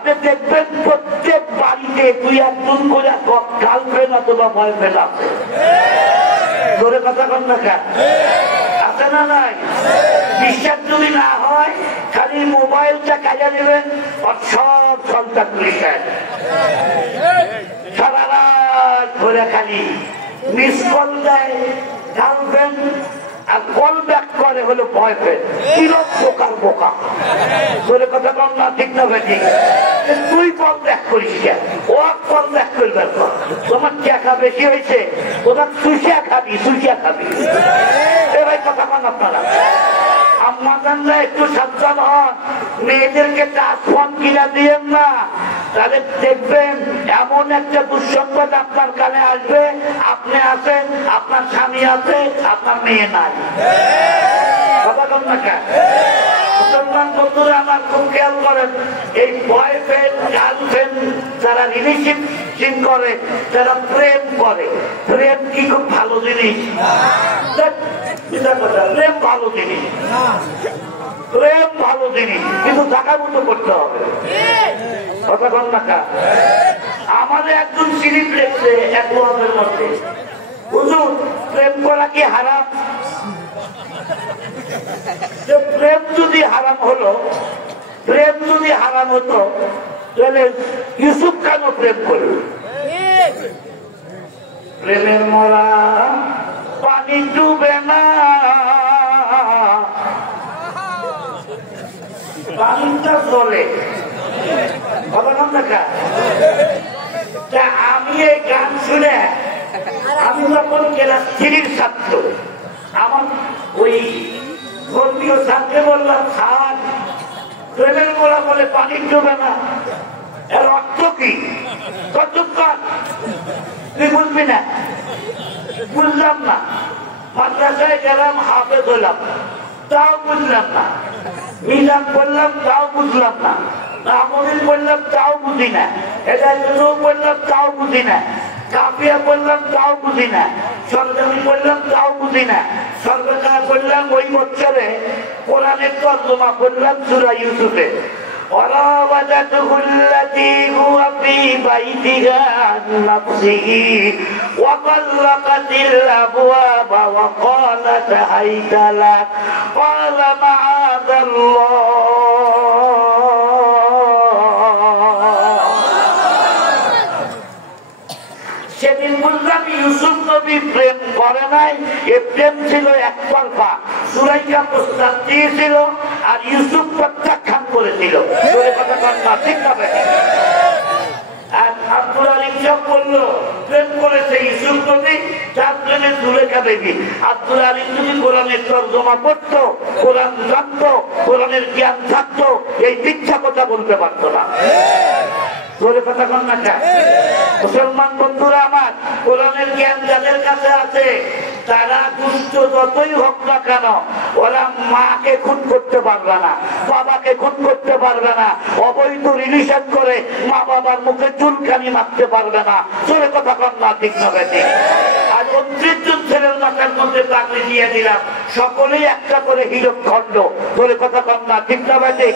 আপনি দেখবেন প্রত্যেক বাড়িতে দুই একজন করে গার্লফ্রেন্ড অথবা বয়ফ্রেন্ড আছে। ধরে কথা কন না কেন? আছে না নাই? বিশ্বাস যদি না হয় খালি মোবাইলটা কাজে নেবেন আর সব সন্তান পুলিশের সারা রাত ধরে খালি মিস কল দেয় গার্লফ্রেন্ড আর কল ব্যাক করে হলো বয়ফ্রেন্ড। কিরকম বোকার বোকা। ধরে কথা কম না? ঠিক না ভাই? তুই কল ব্যাক করিস কেন? ও কল ব্যাক করবে। তোমার টাকা বেশি হয়েছে, তোমার সুশিয়া খাবি, সুশিয়া খাবি। এবার কথা কন আপনারা। আম্মাজানরা একটু সাবধান হন, মেয়েদেরকে টাচ ফোন কিনা দিয়েন না। তাহলে দেখবেন এমন একটা দুঃসংবাদ আপনার কানে আসবে, আপনি আছেন, আপনার স্বামী আছে, আপনার মেয়ে নাই। কথা কন না কেন? মুসলমান বন্ধুরা আমার খুব খেয়াল করেন, এই বয়ফ্রেন্ড গার্লফ্রেন্ড যারা রিলেশনশিপ করে, যারা প্রেম করে, প্রেম কি খুব ভালো জিনিস? প্রেম ভালো জিনিস, প্রেম ভালো জিনিস, কিন্তু টাকা মতো করতে হবে। কথা কন না কেন? আমাদের একজন সিরিপ লেখছে এক ওয়াজের মধ্যে, হুজুর প্রেম করা কি হারাম? প্রেম যদি হারাম হলো, প্রেম যদি হারাম হতো তাহলে ইউসুফ কেন প্রেম করল? প্রেমের মরা পানি ডুবে না, পানিটা চলে। কথা কন না কেন? আমি এই গান শুনে, আমি যখন ক্লাস 3 ছাত্র, আমার ওই ধর্মীয় ছাত্রে বললাম, স্যার প্রেমের মোড়া বলে পানি ডুবে না, এর অর্থ কি? কতক্ষণ তুই বুঝবি না? বুঝলাম না। মাদ্রাসায় গেলাম, হাফেজ হলাম, তাও বুঝলাম না। মিলাম বললাম, তাও বুঝলাম না। আমলিন বললাম, তাও বুঝি না। এটা বললাম, তাও বুঝি না। কাফিয়া বললাম, তাও বুঝি না। সরকারি বললাম, তাও বুঝি না। সরকার বললাম, ওই বছরে কোরআনের তর্জমা করলাম সূরা ইউসুফে। وراودته التي هو في بيتها عن نفسه وغلقت الأبواب وقالت هيت لك قال معاذ الله। সেদিন বললাম ইউসুফ নবী প্রেম করে নাই, এ প্রেম ছিল একতরফা। সুরাইয়া প্রস্তাব দিয়েছিল আর ইউসুফ প্রত্যাখ্যান করেছিল। ঠিক না? আর আব্দুল আলিম সব বললো প্রেম করেছে ইউসুফ নবী, তার প্রেমে জুলেখা দেবী। আব্দুল আলিম যদি কোরআনের তর্জমা করতো, কোরআন জানতো, কোরআনের জ্ঞান থাকতো, এই মিথ্যা কথা বলতে পারতো না। কথা কন না কেন? মুসলমান বন্ধুরা আমার, কোরআনের জ্ঞান যাদের কাছে আছে তারা দুষ্ট যতই হোক না কেন, ওরা মাকে খুন করতে পারবে না, বাবাকে খুন করতে পারবে না, অবৈধ রিলেশন করে মা বাবার মুখে চুলকানি মারতে পারবে না। তোর কথা কন না? ঠিক না বেশি? আর 29 জন ছেলের মাথার মধ্যে পাগড়ি দিয়ে দিলাম, সকলেই একটা করে হীরক খন্ড। তোর কথা কন না? ঠিক না বেশি?